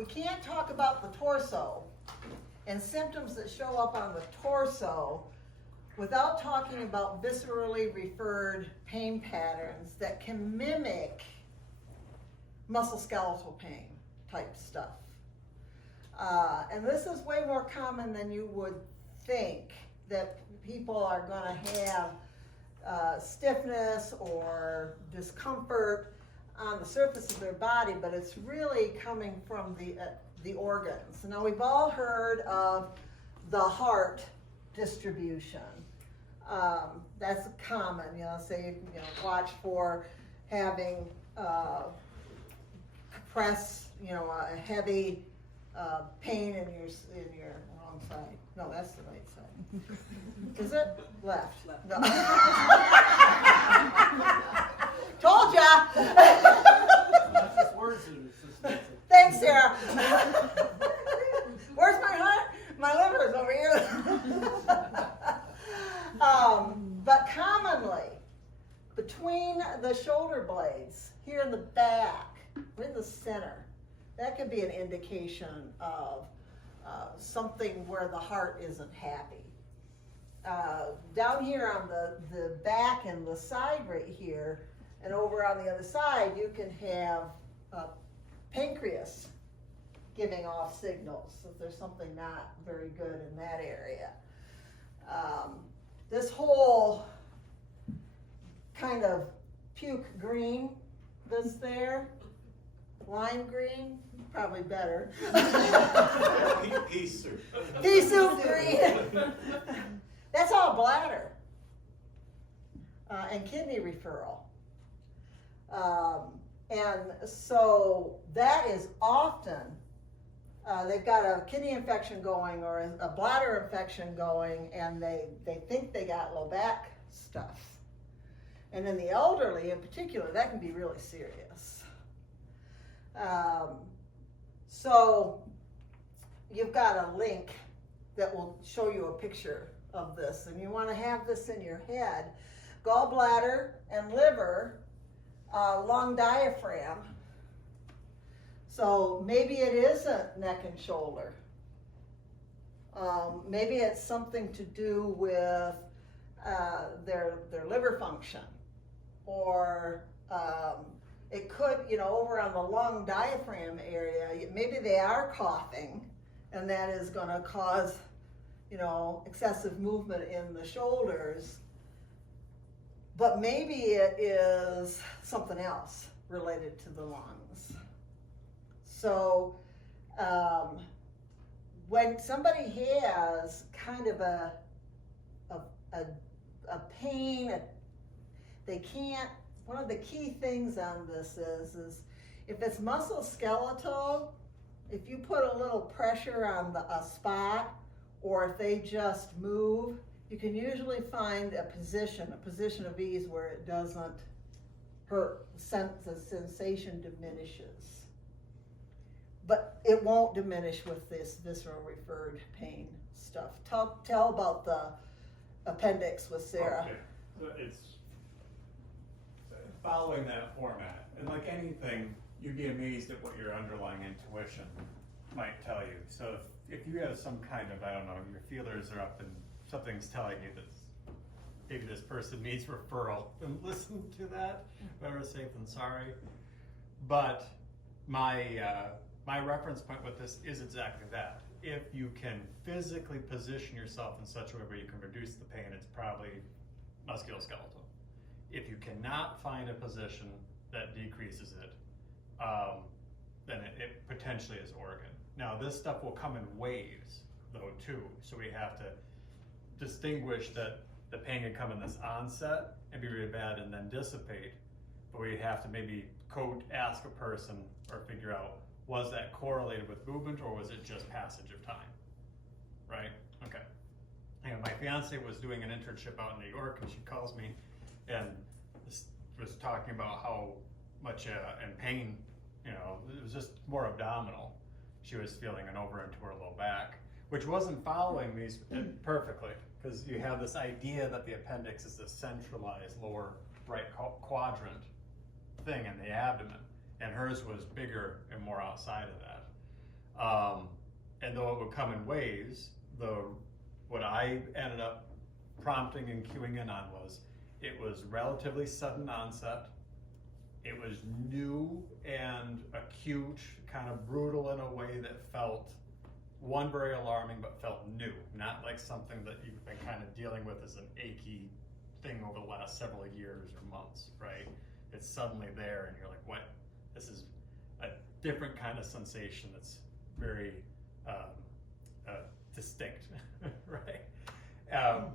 we can't talk about the torso and symptoms that show up on the torso without talking about viscerally referred pain patterns that can mimic musculoskeletal pain type stuff. And this is way more common than you would think, that people are going to have stiffness or discomfort on the surface of their body, but it's really coming from the organs. Now, we've all heard of the heart distribution. That's common, say, watch for having a heavy pain in your wrong side. No, that's the right side. Is it? Left. No. Told ya! That's just words. Thanks, Sarah. Where's my heart? My liver's over here. But commonly, between the shoulder blades, here in the back, or in the center, that could be an indication of something where the heart isn't happy. Down here on the back and the side right here, and over on the other side, you can have pancreas giving off signals that there's something not very good in that area. This whole kind of puke green that's there, lime green, probably better. Pea soup. Pea soup green. That's all bladder and kidney referral. And so that is often, they've got a kidney infection going or a bladder infection going, and they think they got low back stuff. And in the elderly in particular, that can be really serious. So you've got a link that will show you a picture of this, and you want to have this in your head. Gallbladder and liver, lung diaphragm. So maybe it isn't neck and shoulder. Maybe it's something to do with their liver function, or it could, over on the lung diaphragm area, maybe they are coughing, and that is going to cause, excessive movement in the shoulders. But maybe it is something else related to the lungs. So when somebody has kind of a pain, they can't, one of the key things on this is if it's musculoskeletal, if you put a little pressure on a spot, or if they just move, you can usually find a position of ease where it doesn't hurt, the sensation diminishes. But it won't diminish with this visceral referred pain stuff. Tell about the appendix with Sarah. Okay. So it's following that format. And like anything, you'd be amazed at what your underlying intuition might tell you. So if you have some kind of, your feelers are up and something's telling you that maybe this person needs referral, then listen to that. Better safe than sorry. But my reference point with this is exactly that. If you can physically position yourself in such a way where you can reduce the pain, it's probably musculoskeletal. If you cannot find a position that decreases it, then it potentially is organ. Now, this stuff will come in waves, though, too. So we have to distinguish that the pain can come in this onset and be really bad and then dissipate. But we have to maybe ask a person or figure out, was that correlated with movement or was it just passage of time? Right? Okay. My fiance was doing an internship out in New York, and she calls me and was talking about how much in pain, it was just more abdominal. She was feeling and over into her low back, which wasn't following these perfectly, because you have this idea that the appendix is this centralized lower right quadrant thing in the abdomen, and hers was bigger and more outside of that. and though it would come in waves, what I ended up prompting and cueing in on it was relatively sudden onset. It was new and acute, kind of brutal in a way that felt, one, very alarming, but felt new, not like something that you've been kind of dealing with as an achy thing over the last several years or months, right? It's suddenly there and you're like, what? This is a different kind of sensation that's very distinct, right?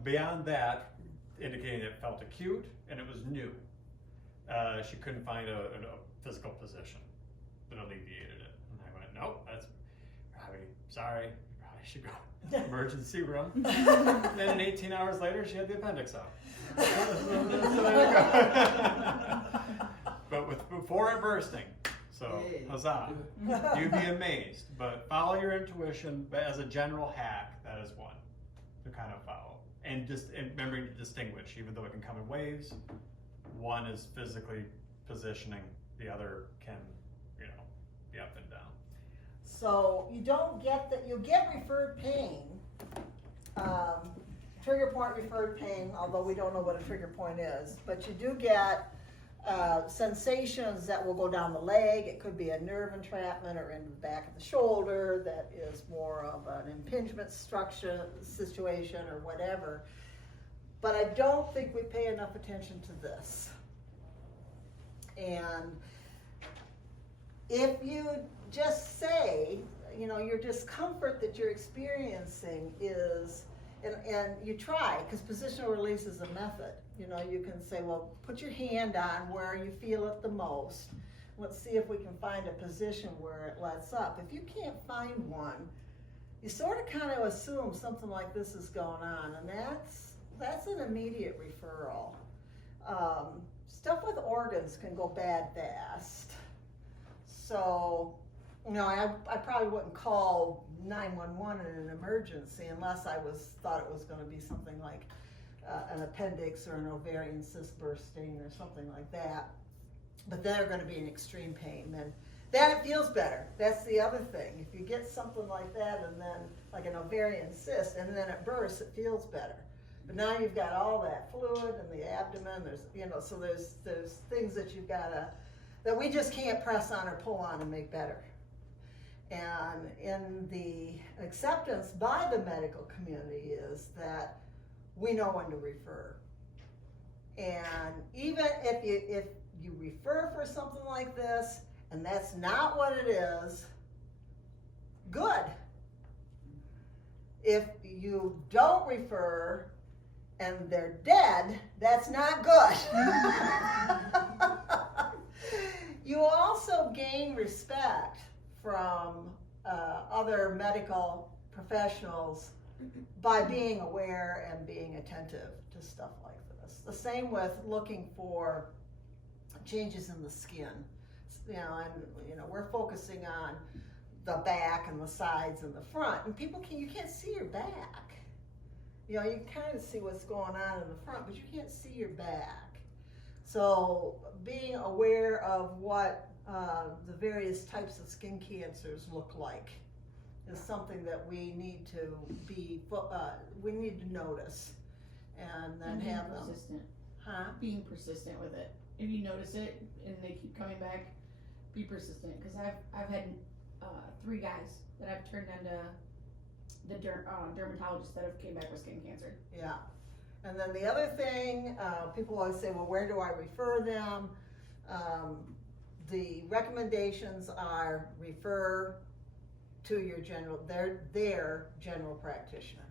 Beyond that, indicating it felt acute and it was new. She couldn't find a physical position that alleviated it. And I went, nope, that's probably, sorry, you probably should go to the emergency room. Then 18 hours later, she had the appendix out. So there you go. But before it bursting, so huzzah. You'd be amazed. But follow your intuition, but as a general hack, that is one to kind of follow. And remembering to distinguish, even though it can come in waves, one is physically positioning, the other can, be up and down. So you don't get that, you get referred pain, trigger point referred pain, although we don't know what a trigger point is, but you do get sensations that will go down the leg. It could be a nerve entrapment or in the back of the shoulder that is more of an impingement structure situation or whatever. But I don't think we pay enough attention to this. And if you just say, your discomfort that you're experiencing is, and you try, because positional release is a method. You can say, well, put your hand on where you feel it the most. Let's see if we can find a position where it lets up. If you can't find one, you sort of kind of assume something like this is going on, and that's an immediate referral. Stuff with organs can go bad fast. So, I probably wouldn't call 911 in an emergency unless I thought it was going to be something like an appendix or an ovarian cyst bursting or something like that. But they're going to be in extreme pain. Then it feels better. That's the other thing. If you get something like that and then like an ovarian cyst and then it bursts, it feels better. But now you've got all that fluid in the abdomen. So there's things that you've got that we just can't press on or pull on and make better. And in the acceptance by the medical community is that we know when to refer. And even if you refer for something like this and that's not what it is, good. If you don't refer and they're dead, that's not good. You also gain respect from other medical professionals by being aware and being attentive to stuff like this. The same with looking for changes in the skin. We're focusing on the back and the sides and the front, and you can't see your back. You can kind of see what's going on in the front, but you can't see your back. So being aware of what the various types of skin cancers look like is something that we need to notice, and then have them. Persistent. Huh? Being persistent with it. If you notice it and they keep coming back, be persistent. Because I've had 3 guys that I've turned into the dermatologists that have came back with skin cancer. Yeah. And then the other thing, people always say, well, where do I refer them? The recommendations are refer to your their general practitioner.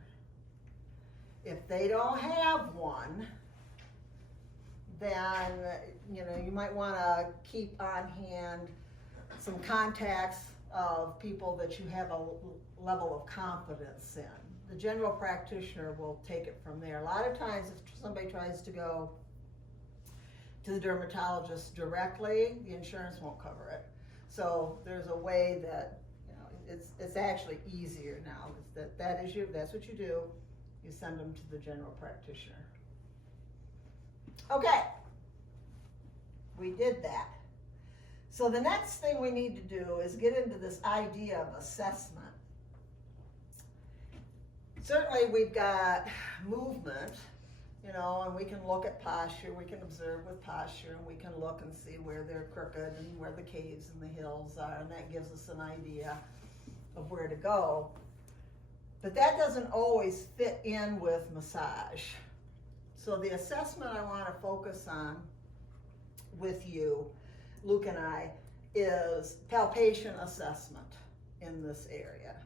If they don't have one, then you might want to keep on hand some contacts of people that you have a level of confidence in. The general practitioner will take it from there. A lot of times if somebody tries to go to the dermatologist directly, the insurance won't cover it. So there's a way that it's actually easier now. That's what you do. You send them to the general practitioner. Okay, we did that. So the next thing we need to do is get into this idea of assessment. certainly we've got movement, you know, and we can look at posture, we can observe with posture, and we can look and see where they're crooked and where the caves and the hills are, and that gives us an idea of where to go. But that doesn't always fit in with massage. So the assessment I want to focus on with you, Luke and I, is palpation assessment in this area,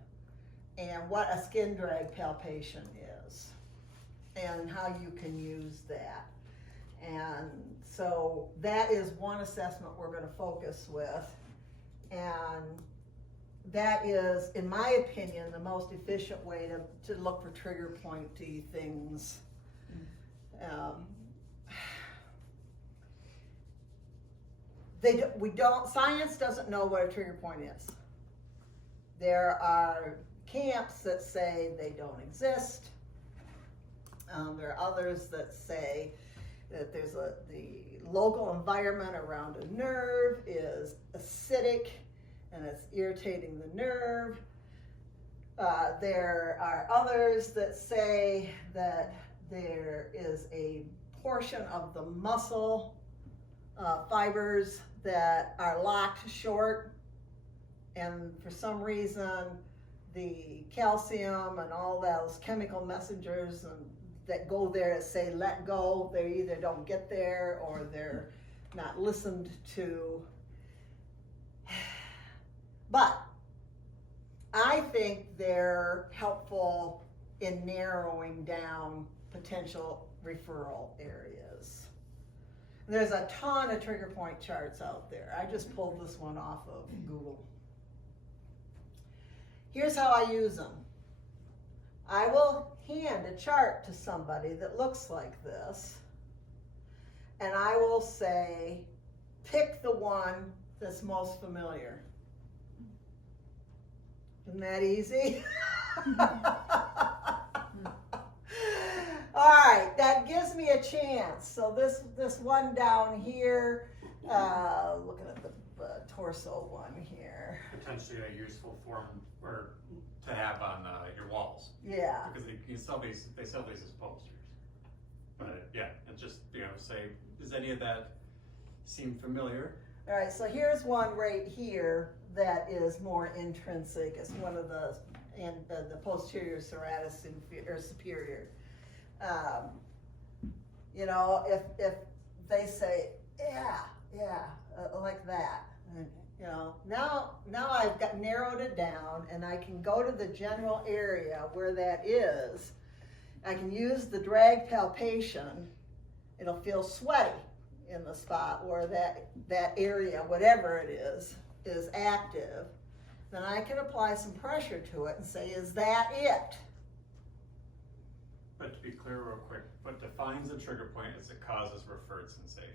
and what a skin drag palpation is, and how you can use that. And so that is one assessment we're going to focus with, and that is, in my opinion, the most efficient way to look for trigger pointy things. Science doesn't know what a trigger point is. There are camps that say they don't exist. There are others that say that the local environment around a nerve is acidic and it's irritating the nerve. There are others that say that there is a portion of the muscle fibers that are locked short, and for some reason the calcium and all those chemical messengers that go there to say let go, they either don't get there or they're not listened to. But I think they're helpful in narrowing down potential referral areas. There's a ton of trigger point charts out there. I just pulled this one off of Google. Here's how I use them. I will hand a chart to somebody that looks like this, and I will say, pick the one that's most familiar. Isn't that easy? All right, that gives me a chance. So this one down here, looking at the torso one here. Potentially a useful form or to have on your walls. Yeah. Because they sell these as posters. But yeah, and just say, does any of that seem familiar? All right, so here's one right here that is more intrinsic. It's one of the posterior serratus superior. If they say, yeah, like that, and, now I've got narrowed it down, and I can go to the general area where that is. I can use the drag palpation. It'll feel sweaty in the spot where that area, whatever it is active. Then I can apply some pressure to it and say, is that it? But to be clear real quick, what defines a trigger point is it causes referred sensation.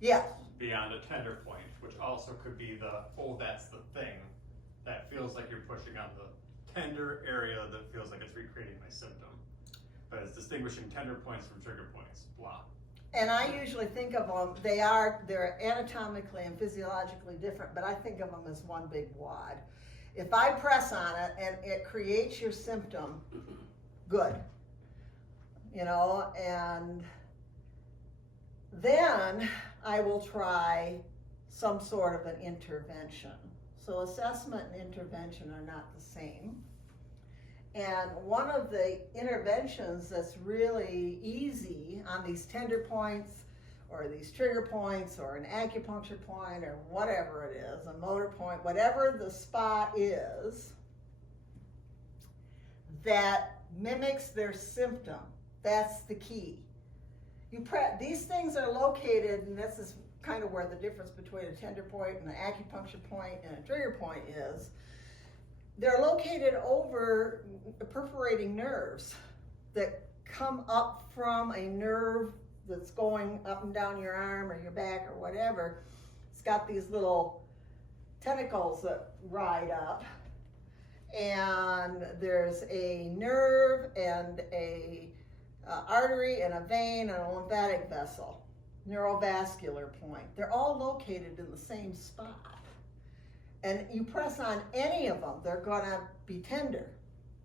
Yes. Beyond a tender point, which also could be that's the thing that feels like you're pushing on the tender area that feels like it's recreating my symptom. But it's distinguishing tender points from trigger points, blah. And I usually think of them, they're anatomically and physiologically different, but I think of them as one big wad. If I press on it and it creates your symptom, good. And then I will try some sort of an intervention. So assessment and intervention are not the same. And one of the interventions that's really easy on these tender points or these trigger points or an acupuncture point or whatever it is, a motor point, whatever the spot is that mimics their symptom, that's the key. These things are located, and this is kind of where the difference between a tender point and an acupuncture point and a trigger point is. They're located over perforating nerves that come up from a nerve that's going up and down your arm or your back or whatever. It's got these little tentacles that ride up, and there's a nerve and a artery and a vein and a lymphatic vessel, neurovascular point. They're all located in the same spot. And you press on any of them, they're gonna be tender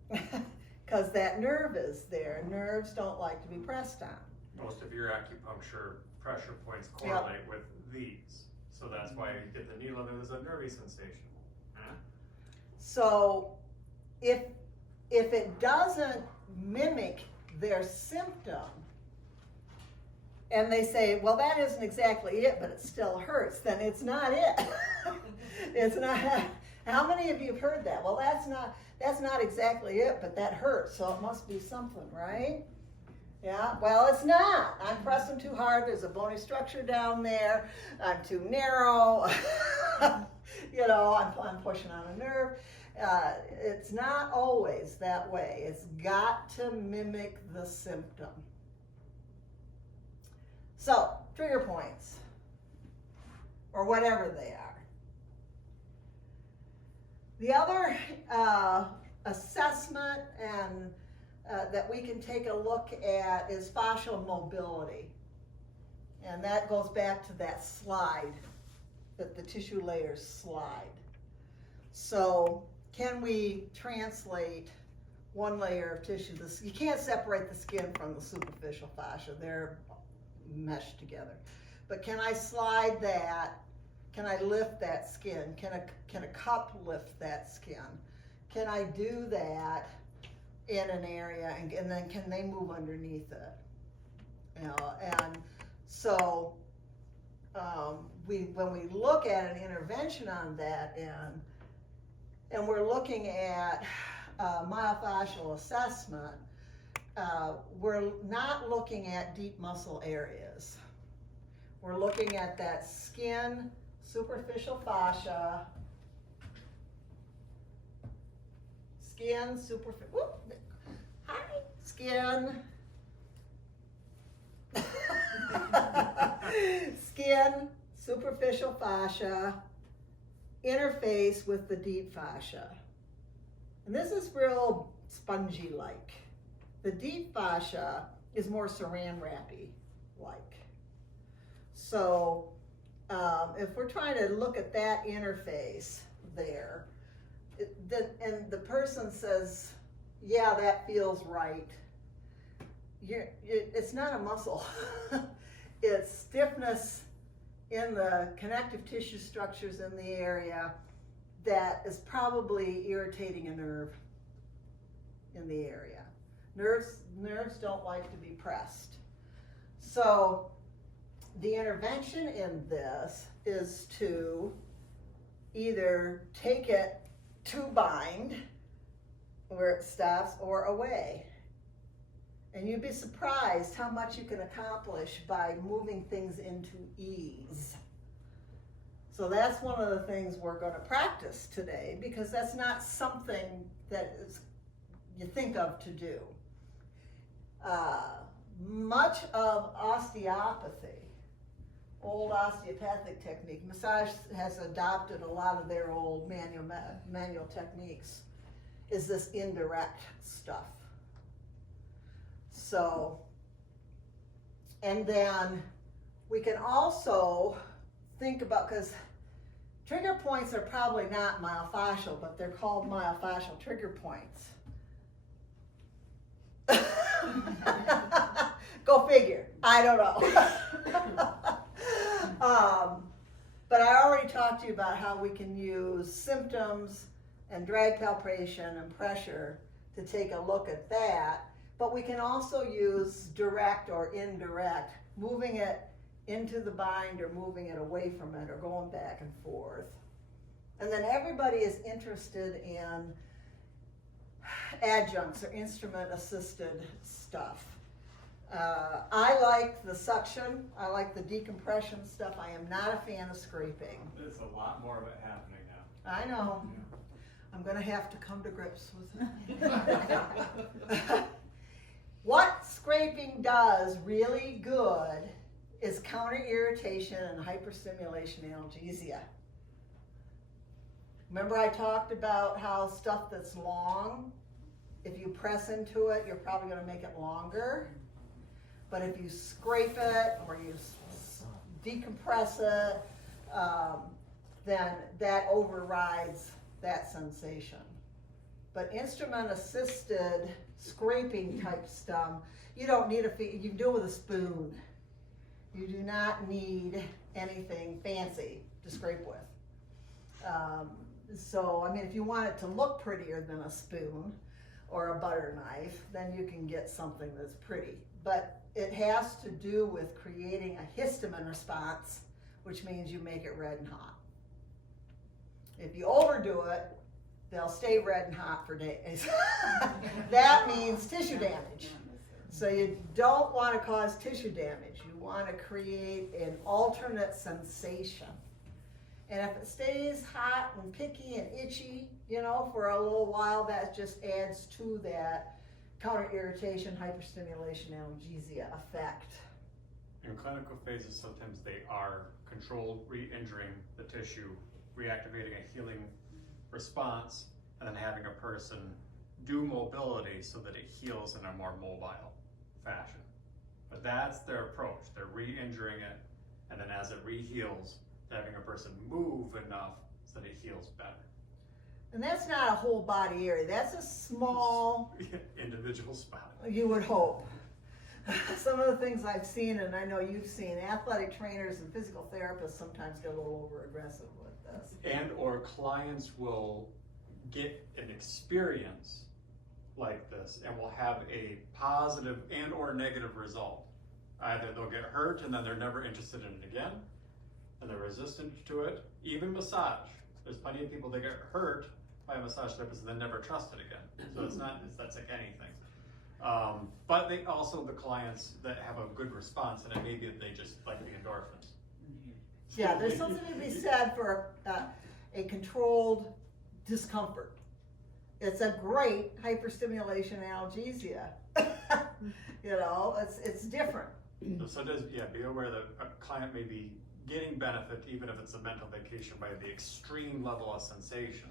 because because that nerve is there. Nerves don't like to be pressed on. Most of your acupuncture pressure points correlate with these. So that's why you get the needle and there's a nervy sensation. So if it doesn't mimic their symptom, and they say, well, that isn't exactly it, but it still hurts, then it's not it. It's not. How many of you have heard that? Well, that's not exactly it, but that hurts, so it must be something, right? Yeah, well, it's not. I'm pressing too hard. There's a bony structure down there. I'm too narrow. You know, I'm pushing on a nerve. It's not always that way. It's got to mimic the symptom. So, trigger points, or whatever they are. The other assessment and that we can take a look at is fascial mobility. And that goes back to that slide, that the tissue layers slide. So can we translate one layer of tissue? You can't separate the skin from the superficial fascia. They're meshed together. But can I slide that? Can I lift that skin? Can a cup lift that skin? Can I do that in an area, and then can they move underneath it? You know, and so when we look at an intervention on that end, and we're looking at myofascial assessment, we're not looking at deep muscle areas. We're looking at that skin, superficial fascia, skin, skin, skin, superficial fascia, interface with the deep fascia. And this is real spongy-like. The deep fascia is more saran wrappy-like. So if we're trying to look at that interface there, and the person says, yeah, that feels right, it's not a muscle. It's stiffness in the connective tissue structures in the area that is probably irritating a nerve in the area. Nerves don't like to be pressed. So the intervention in this is to either take it to bind where it stops or away. And you'd be surprised how much you can accomplish by moving things into ease. So that's one of the things we're going to practice today, because that's not something that you think of to do. Much of osteopathy, old osteopathic technique, massage has adopted a lot of their old manual techniques, is this indirect stuff. So, and then we can also think about, because trigger points are probably not myofascial, but they're called myofascial trigger points. Go figure. I don't know. But I already talked to you about how we can use symptoms and drag palpation and pressure to take a look at that. But we can also use direct or indirect, moving it into the bind or moving it away from it or going back and forth. And then everybody is interested in adjuncts or instrument-assisted stuff. I like the suction. I like the decompression stuff. I am not a fan of scraping. There's a lot more of it happening now. I know. I'm going to have to come to grips with it. What scraping does really good is counter irritation and hyperstimulation analgesia. Remember I talked about how stuff that's long, if you press into it, you're probably going to make it longer. But if you scrape it or you decompress it, then that overrides that sensation. But instrument assisted scraping type stuff, you don't need you can do it with a spoon. You do not need anything fancy to scrape with. So, I mean, if you want it to look prettier than a spoon or a butter knife, then you can get something that's pretty. But it has to do with creating a histamine response, which means you make it red and hot. If you overdo it, they'll stay red and hot for days. That means tissue damage. So you don't want to cause tissue damage. You want to create an alternate sensation. And if it stays hot and picky and itchy, you know, for a little while, that just adds to that counter irritation, hyperstimulation, analgesia effect. In clinical phases, sometimes they are controlled re-injuring the tissue, reactivating a healing response, and then having a person do mobility so that it heals in a more mobile fashion. But that's their approach. They're re-injuring it, and then as it re-heals, having a person move enough so that it heals better. And that's not a whole body area. That's a small individual spot. You would hope. Some of the things I've seen, and I know you've seen, athletic trainers and physical therapists sometimes get a little over aggressive with this. And or clients will get an experience like this and will have a positive and or negative result. Either they'll get hurt and then they're never interested in it again, and they're resistant to it. Even massage. There's plenty of people that get hurt by a massage therapist and then never trust it again. So that's like anything. But they also, the clients that have a good response, and it may be that they just like the endorphins. Yeah, there's something to be said for a controlled discomfort. It's a great hyperstimulation analgesia. You know, it's different. So be aware that a client may be getting benefit even if it's a mental vacation by the extreme level of sensation.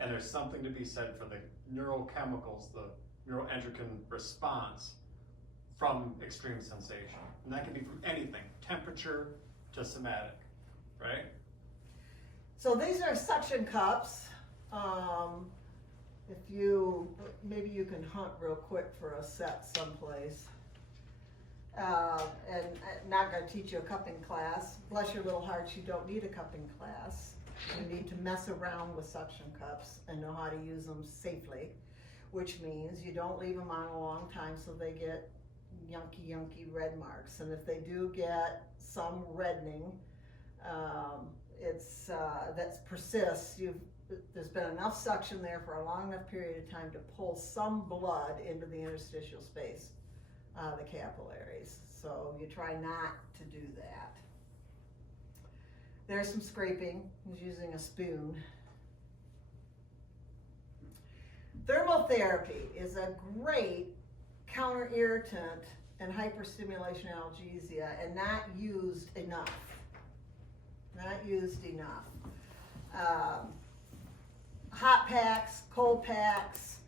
And there's something to be said for the neurochemicals, the neuroendocrine response from extreme sensation. And that can be from anything, temperature to somatic, right? So these are suction cups. Maybe you can hunt real quick for a set someplace. And I'm not going to teach you a cupping class. Bless your little hearts, you don't need a cupping class. You need to mess around with suction cups and know how to use them safely, which means you don't leave them on a long time so they get yunky red marks. And if they do get some reddening, that persists. There's been enough suction there for a long enough period of time to pull some blood into the interstitial space, the capillaries. So you try not to do that. There's some scraping. He's using a spoon. Thermotherapy is a great counter-irritant and hyperstimulation analgesia, and not used enough. Not used enough. Hot packs, cold packs,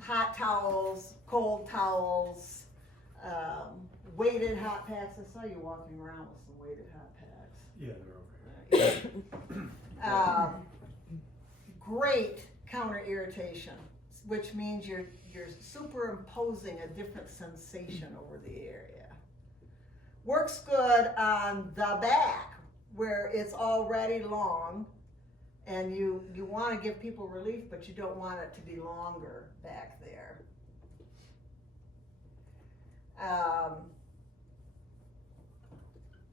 hot towels, cold towels, weighted hot packs. I saw you walking around with some weighted hot packs. Yeah, they're okay. Great counter irritation, which means you're superimposing a different sensation over the area. Works good on the back where it's already long, and you want to give people relief, but you don't want it to be longer back there.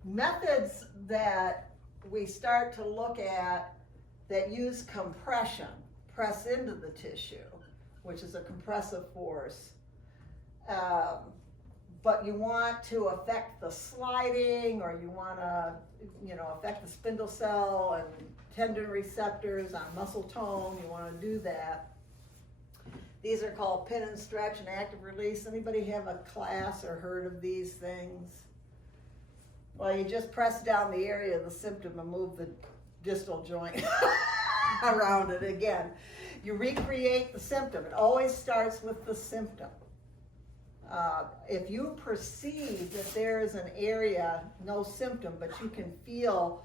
Methods that we start to look at that use compression, press into the tissue, which is a compressive force. But you want to affect the sliding, or you want to, affect the spindle cell and tendon receptors on muscle tone. You want to do that. These are called pin and stretch and active release. Anybody have a class or heard of these things? Well, you just press down the area of the symptom and move the distal joint around it again. You recreate the symptom. It always starts with the symptom. If you perceive that there is an area, no symptom, but you can feel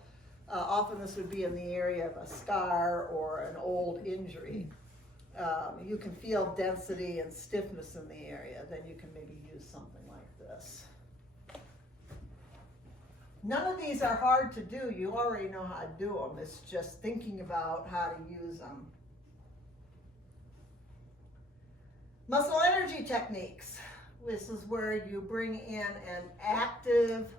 often this would be in the area of a scar or an old injury. You can feel density and stiffness in the area, then you can maybe use something like this. None of these are hard to do. You already know how to do them. It's just thinking about how to use them. Muscle energy techniques. This is where you bring in an active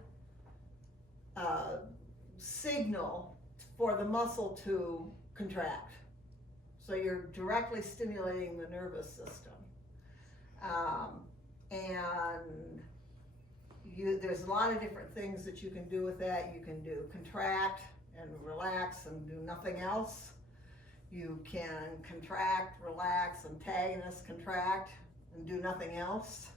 signal for the muscle to contract. So you're directly stimulating the nervous system. And there's a lot of different things that you can do with that. You can do contract and relax and do nothing else. You can contract, relax, antagonist, contract, and do nothing else.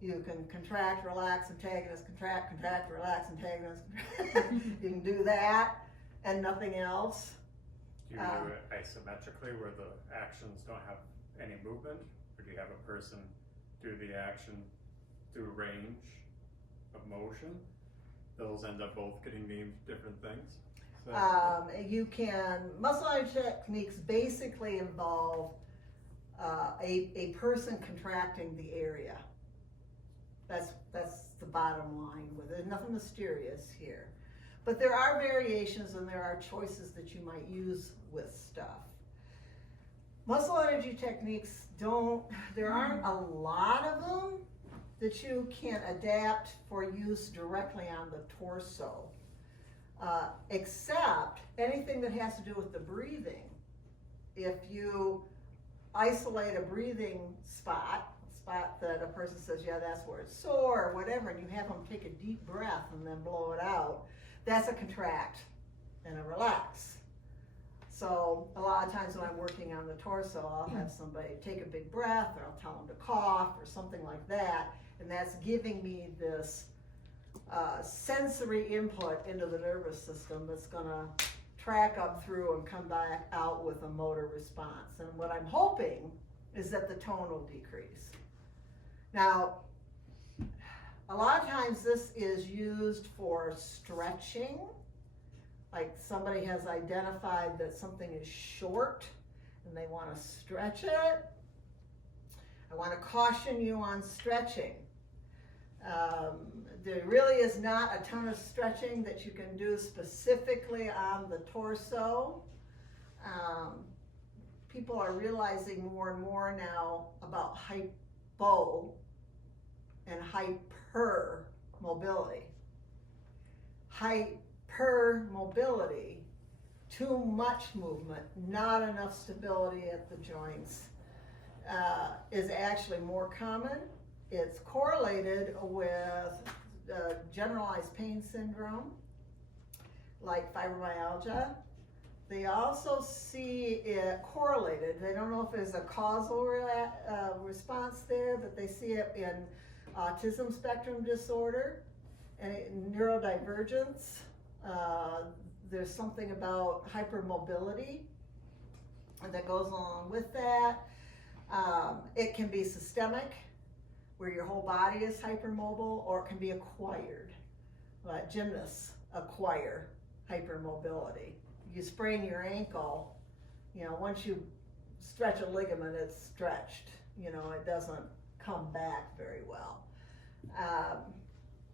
You can contract, relax, antagonist, contract, relax, antagonist, contract. You can do that and nothing else. Do you do it isometrically where the actions don't have any movement? Or do you have a person do the action through range of motion? Those end up both getting named different things? Muscle energy techniques basically involve a person contracting the area. That's the bottom line with it. There's nothing mysterious here. But there are variations and there are choices that you might use with stuff. Muscle energy techniques there aren't a lot of them that you can adapt for use directly on the torso, except anything that has to do with the breathing. If you isolate a breathing spot that a person says, yeah, that's where it's sore or whatever, and you have them take a deep breath and then blow it out, that's a contract and a relax. So a lot of times when I'm working on the torso, I'll have somebody take a big breath, or I'll tell them to cough or something like that, and that's giving me this sensory input into the nervous system that's gonna track up through and come back out with a motor response. And what I'm hoping is that the tone will decrease. Now, a lot of times this is used for stretching, like somebody has identified that something is short and they want to stretch it. I want to caution you on stretching. There really is not a ton of stretching that you can do specifically on the torso. People are realizing more and more now about hypo and hypermobility. Hypermobility, too much movement, not enough stability at the joints, is actually more common. It's correlated with generalized pain syndrome, like fibromyalgia. They also see it correlated. They don't know if there's a causal response there, but they see it in autism spectrum disorder and neurodivergence. There's something about hypermobility that goes along with that. It can be systemic, where your whole body is hypermobile, or it can be acquired. Gymnasts acquire hypermobility. You sprain your ankle, once you stretch a ligament, it's stretched. It doesn't come back very well.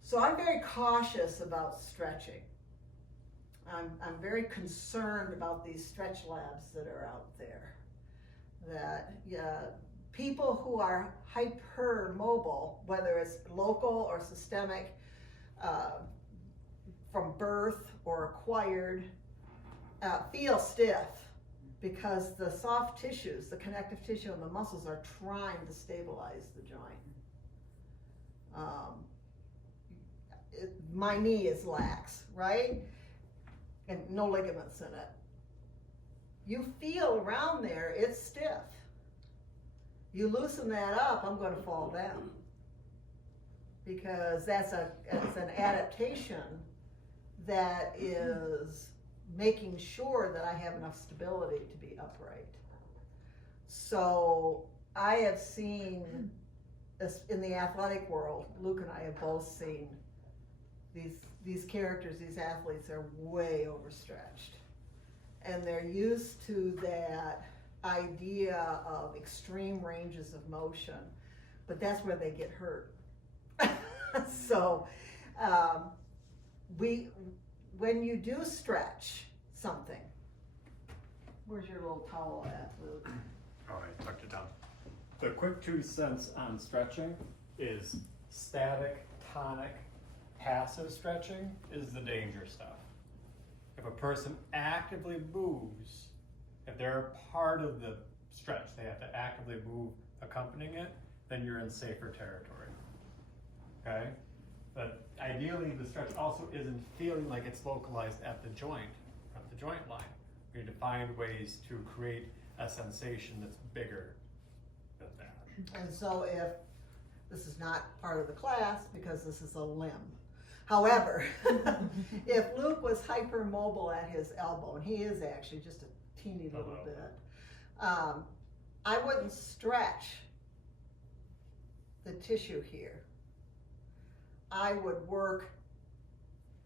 So I'm very cautious about stretching. I'm very concerned about these stretch labs that are out there. That people who are hypermobile, whether it's local or systemic, from birth or acquired, feel stiff because the soft tissues, the connective tissue and the muscles are trying to stabilize the joint. My knee is lax, right? And no ligaments in it. You feel around there, it's stiff. You loosen that up, I'm going to fall down. Because it's an adaptation that is making sure that I have enough stability to be upright. So I have seen, in the athletic world, Luke and I have both seen these characters, these athletes are way overstretched. And they're used to that idea of extreme ranges of motion, but that's where they get hurt. So, when you do stretch something, where's your little towel at, Luke? Oh, I tucked it down. The quick 2 cents on stretching is static, tonic, passive stretching is the danger stuff. If a person actively moves, if they're a part of the stretch, they have to actively move accompanying it, then you're in safer territory. Okay? But ideally, the stretch also isn't feeling like it's localized at the joint line. We need to find ways to create a sensation that's bigger than that. And so if, this is not part of the class because this is a limb. However, if Luke was hypermobile at his elbow, and he is actually just a teeny little bit, I wouldn't stretch the tissue here. I would work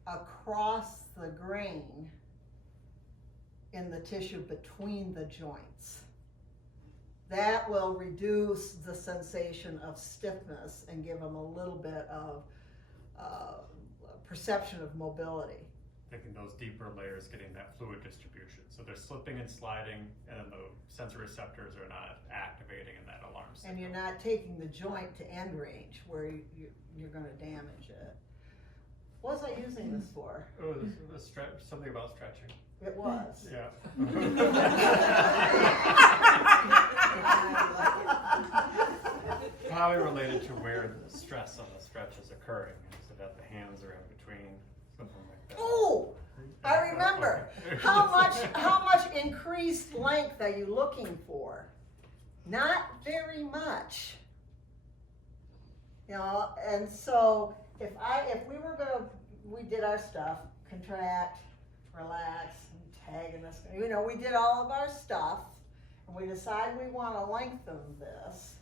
across the grain in the tissue between the joints. That will reduce the sensation of stiffness and give them a little bit of perception of mobility. Thinking those deeper layers getting that fluid distribution. So they're slipping and sliding, and then the sensory receptors are not activating in that alarm signal. And you're not taking the joint to end range where you're going to damage it. What was I using this for? Oh, this was something about stretching. It was. Yeah. Probably related to where the stress on the stretch is occurring, so that the hands are in between, something like that. Oh, I remember. Okay. How much increased length are you looking for? Not very much. You know, and so if we did our stuff, contract, relax, and tag and this, you know, we did all of our stuff, and we decide we want to lengthen this,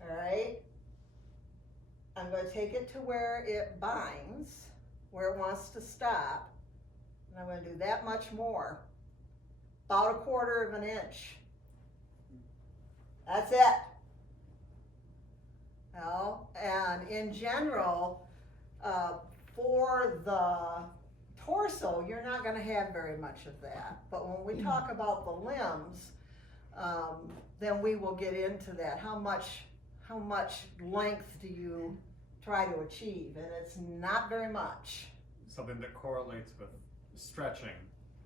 all right? I'm going to take it to where it binds, where it wants to stop, and I'm going to do that much more, about 1/4 of an inch. That's it. You know? And in general, for the torso, you're not going to have very much of that. But when we talk about the limbs, then we will get into that. How much length do you try to achieve? And it's not very much. Something that correlates with stretching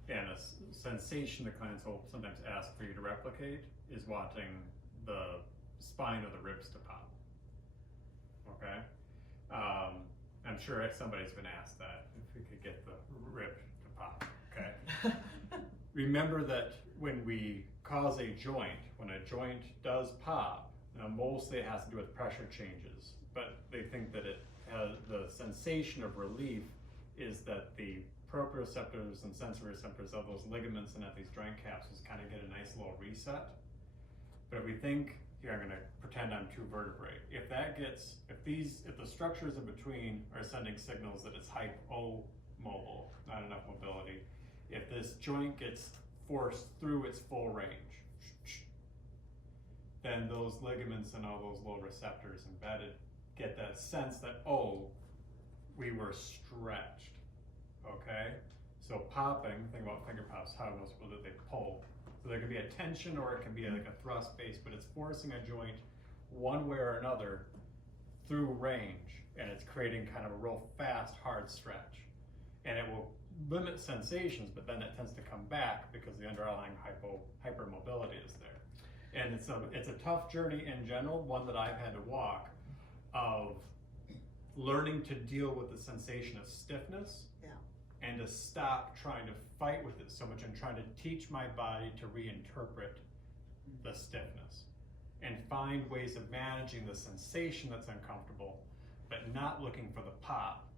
and a sensation the clients will sometimes ask for you to replicate is wanting the spine of the ribs to pop. Okay? I'm sure somebody's been asked that, if we could get the rib to pop. Okay? Remember that when we cause a joint, when a joint does pop, now mostly it has to do with pressure changes, but they think that it has the sensation of relief is that the proprioceptors and sensoreceptors of those ligaments and at these joint capsules kind of get a nice little reset. But if we think, here I'm going to pretend I'm 2 vertebrae. If the structures in between are sending signals that it's hypomobile, not enough mobility, if this joint gets forced through its full range, then those ligaments and all those little receptors embedded get that sense that, oh, we were stretched. Okay? So popping, think about finger pops, how most people do, they pull. So there can be a tension or it can be like a thrust base, but it's forcing a joint one way or another through range, and it's creating kind of a real fast, hard stretch. And it will limit sensations, but then it tends to come back because the underlying hypermobility is there. And it's a tough journey in general, one that I've had to walk, of learning to deal with the sensation of stiffness. Yeah. And to stop trying to fight with it so much and trying to teach my body to reinterpret the stiffness and find ways of managing the sensation that's uncomfortable, but not looking for the pop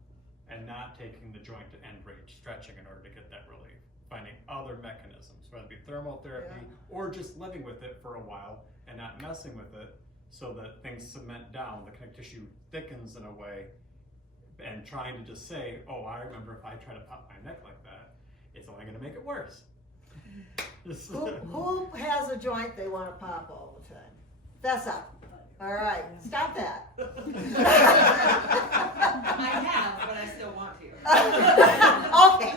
and not taking the joint to end range stretching in order to get that relief. Finding other mechanisms, whether it be thermal therapy or just living with it for a while and not messing with it so that things cement down, the connective tissue thickens in a way and trying to just say, oh, I remember if I try to pop my neck like that, it's only gonna make it worse. Who has a joint they want to pop all the time? Fess up. All right, stop that. I have, but I still want to. Okay.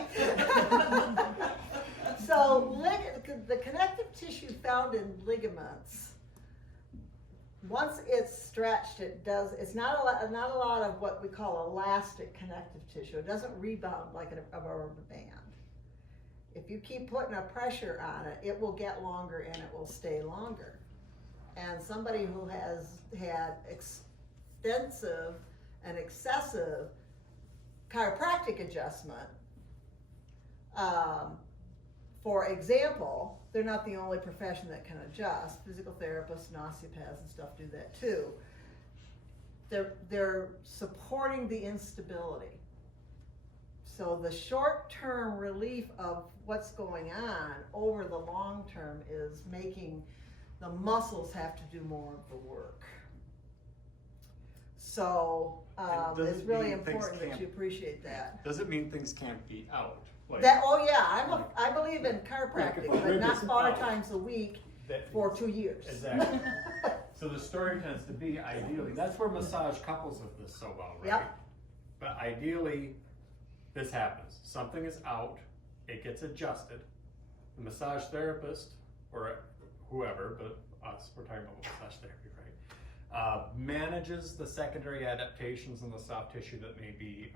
So the connective tissue found in ligaments, once it's stretched, it's not a lot of what we call elastic connective tissue. It doesn't rebound like a rubber band. If you keep putting a pressure on it, it will get longer and it will stay longer. And somebody who has had extensive and excessive chiropractic adjustment, for example, they're not the only profession that can adjust. Physical therapists and osteopaths and stuff do that too. They're supporting the instability. So the short-term relief of what's going on over the long term is making the muscles have to do more of the work. So it's really important that you appreciate that. Does it mean things can't be out? Like, Oh yeah, I believe in chiropractic, Like if a but rib not is 4 out, times a week that- for 2 years. Exactly. So the story tends to be, ideally, that's where massage couples with this so well, right? Yep. But ideally, this happens. Something is out, it gets adjusted. The massage therapist, or whoever, but us, we're talking about massage therapy, right? Manages the secondary adaptations in the soft tissue that may be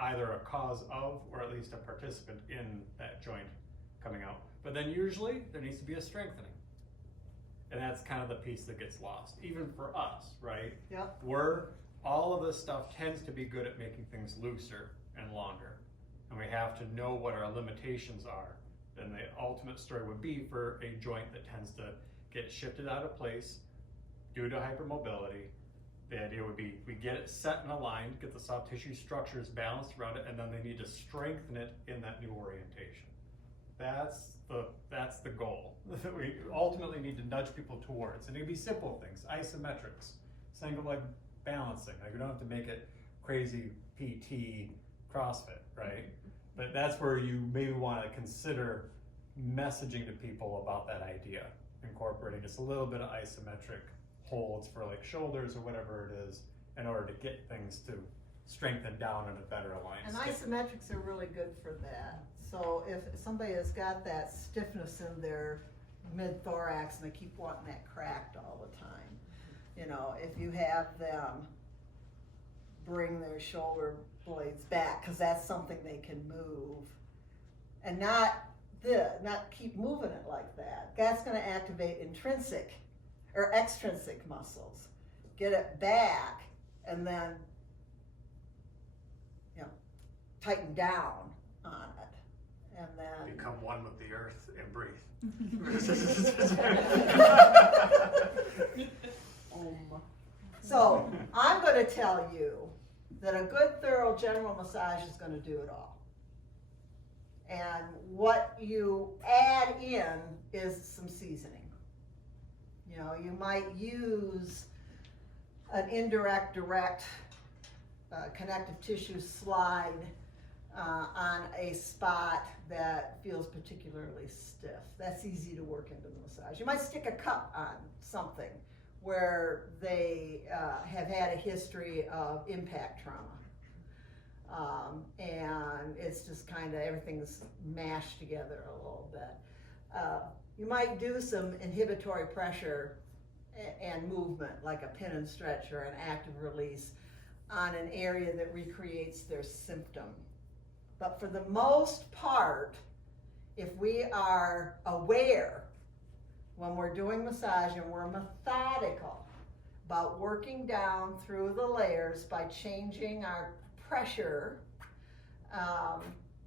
either a cause of, or at least a participant in that joint coming out. But then usually there needs to be a strengthening. And that's kind of the piece that gets lost, even for us, right? Yep. All of this stuff tends to be good at making things looser and longer. And we have to know what our limitations are. Then the ultimate story would be for a joint that tends to get shifted out of place due to hypermobility. The idea would be we get it set and aligned, get the soft tissue structures balanced around it, and then they need to strengthen it in that new orientation. That's the goal that we ultimately need to nudge people towards. And it can be simple things, isometrics, single leg balancing. Like we don't have to make it crazy PT CrossFit, right? But that's where you maybe want to consider messaging to people about that idea, incorporating just a little bit of isometric holds for like shoulders or whatever it is in order to get things to strengthen down in a better aligned And state. isometrics are really good for that. So if somebody has got that stiffness in their mid-thorax and they keep wanting that cracked all the time, you know, if you have them bring their shoulder blades back, because that's something they can move, and not keep moving it like that, that's going to activate intrinsic or extrinsic muscles. Get it back and then, you know, tighten down on it. And then become one with the earth and breathe. So I'm going to tell you that a good thorough general massage is going to do it all. And what you add in is some seasoning. You know, you might use an indirect, direct connective tissue slide on a spot that feels particularly stiff. That's easy to work into the massage. You might stick a cup on something where they have had a history of impact trauma. And it's just kind of, everything's mashed together a little bit. You might do some inhibitory pressure and movement, like a pin and stretch or an active release on an area that recreates their symptom. But for the most part, if we are aware when we're doing massage and we're methodical about working down through the layers by changing our pressure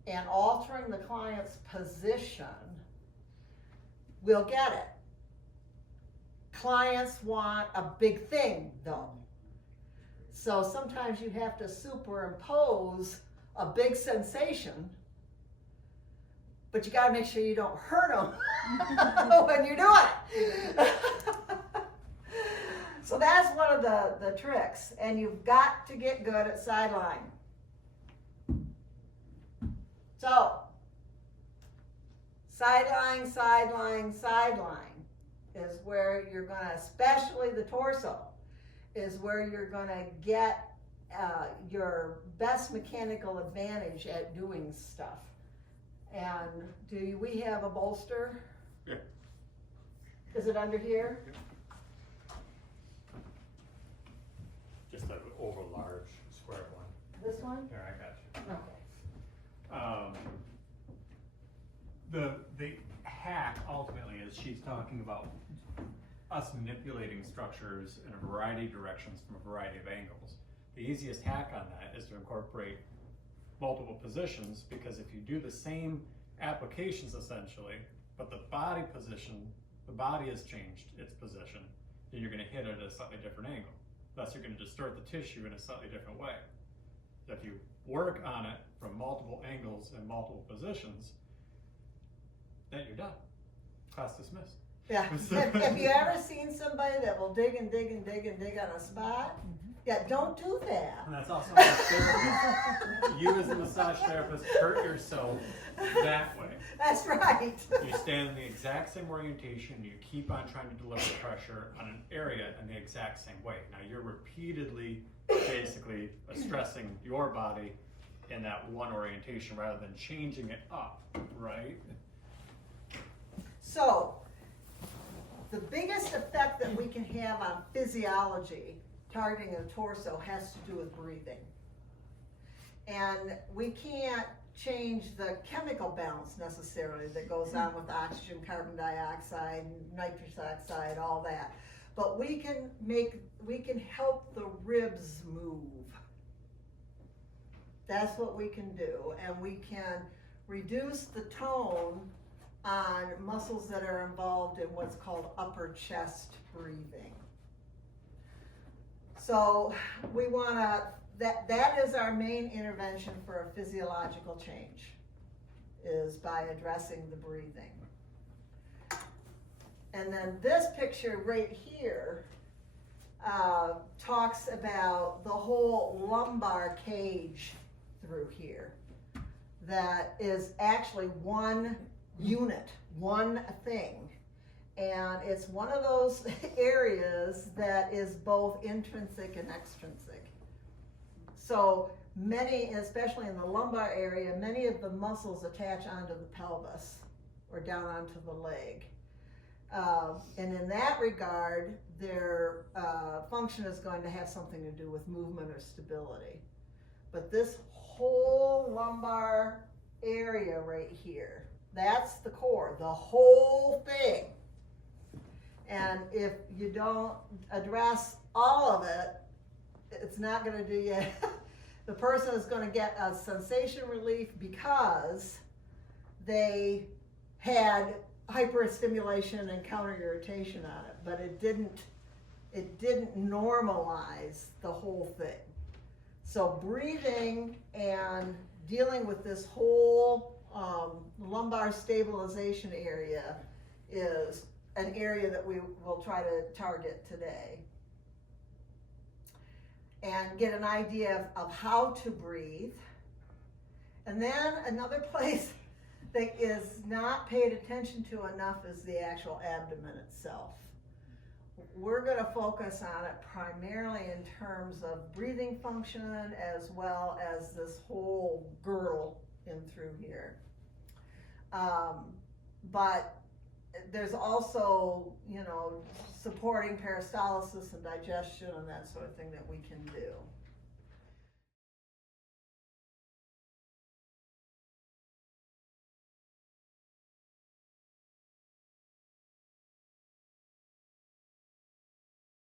and altering the client's position, we'll get it. Clients want a big thing though. So sometimes you have to superimpose a big sensation, but you gotta make sure you don't hurt them when you're doing it. So that's one of the tricks, and you've got to get good at sideline. So, sideline, sideline, sideline is where you're gonna, especially the torso, is where you're gonna get your best mechanical advantage at doing stuff. And do we have a bolster? Yeah. Is it under here? Just an over large square one. This one? Here, I got you. Okay. The hack ultimately is she's talking about us manipulating structures in a variety of directions from a variety of angles. The easiest hack on that is to incorporate multiple positions, because if you do the same applications essentially, but the body has changed its position, then you're going to hit it at a slightly different angle. Thus you're going to distort the tissue in a slightly different way. If you work on it from multiple angles and multiple positions, then you're done. Class dismissed. Yeah. Have you ever seen somebody that will dig and dig and dig and dig on a spot? Yeah, don't do that. And that's also a therapist. You as a massage therapist hurt yourself that way. That's right. You stand in the exact same orientation, you keep on trying to deliver pressure on an area in the exact same way. Now you're repeatedly basically stressing your body in that one orientation rather than changing it up, right? So, the biggest effect that we can have on physiology targeting the torso has to do with breathing. And we can't change the chemical balance necessarily that goes on with oxygen, carbon dioxide, nitrous oxide, all that. But we can help the ribs move. That's what we can do, and we can reduce the tone on muscles that are involved in what's called upper chest breathing. So we want to, that is our main intervention for a physiological change, is by addressing the breathing. And then this picture right here talks about the whole lumbar cage through here. That is actually one unit, one thing. And it's one of those areas that is both intrinsic and extrinsic. So many, especially in the lumbar area, many of the muscles attach onto the pelvis or down onto the leg. And in that regard, their function is going to have something to do with movement or stability. But this whole lumbar area right here, that's the core, the whole thing. And if you don't address all of it, it's not going to do you. The person is going to get a sensation relief because they had hyperstimulation and counter irritation on it, but it didn't normalize the whole thing. So breathing and dealing with this whole lumbar stabilization area is an area that we will try to target today. And get an idea of how to breathe. And then another place that is not paid attention to enough is the actual abdomen itself. We're going to focus on it primarily in terms of breathing function as well as this whole girdle in through here. But there's also, supporting peristalsis and digestion and that sort of thing that we can do.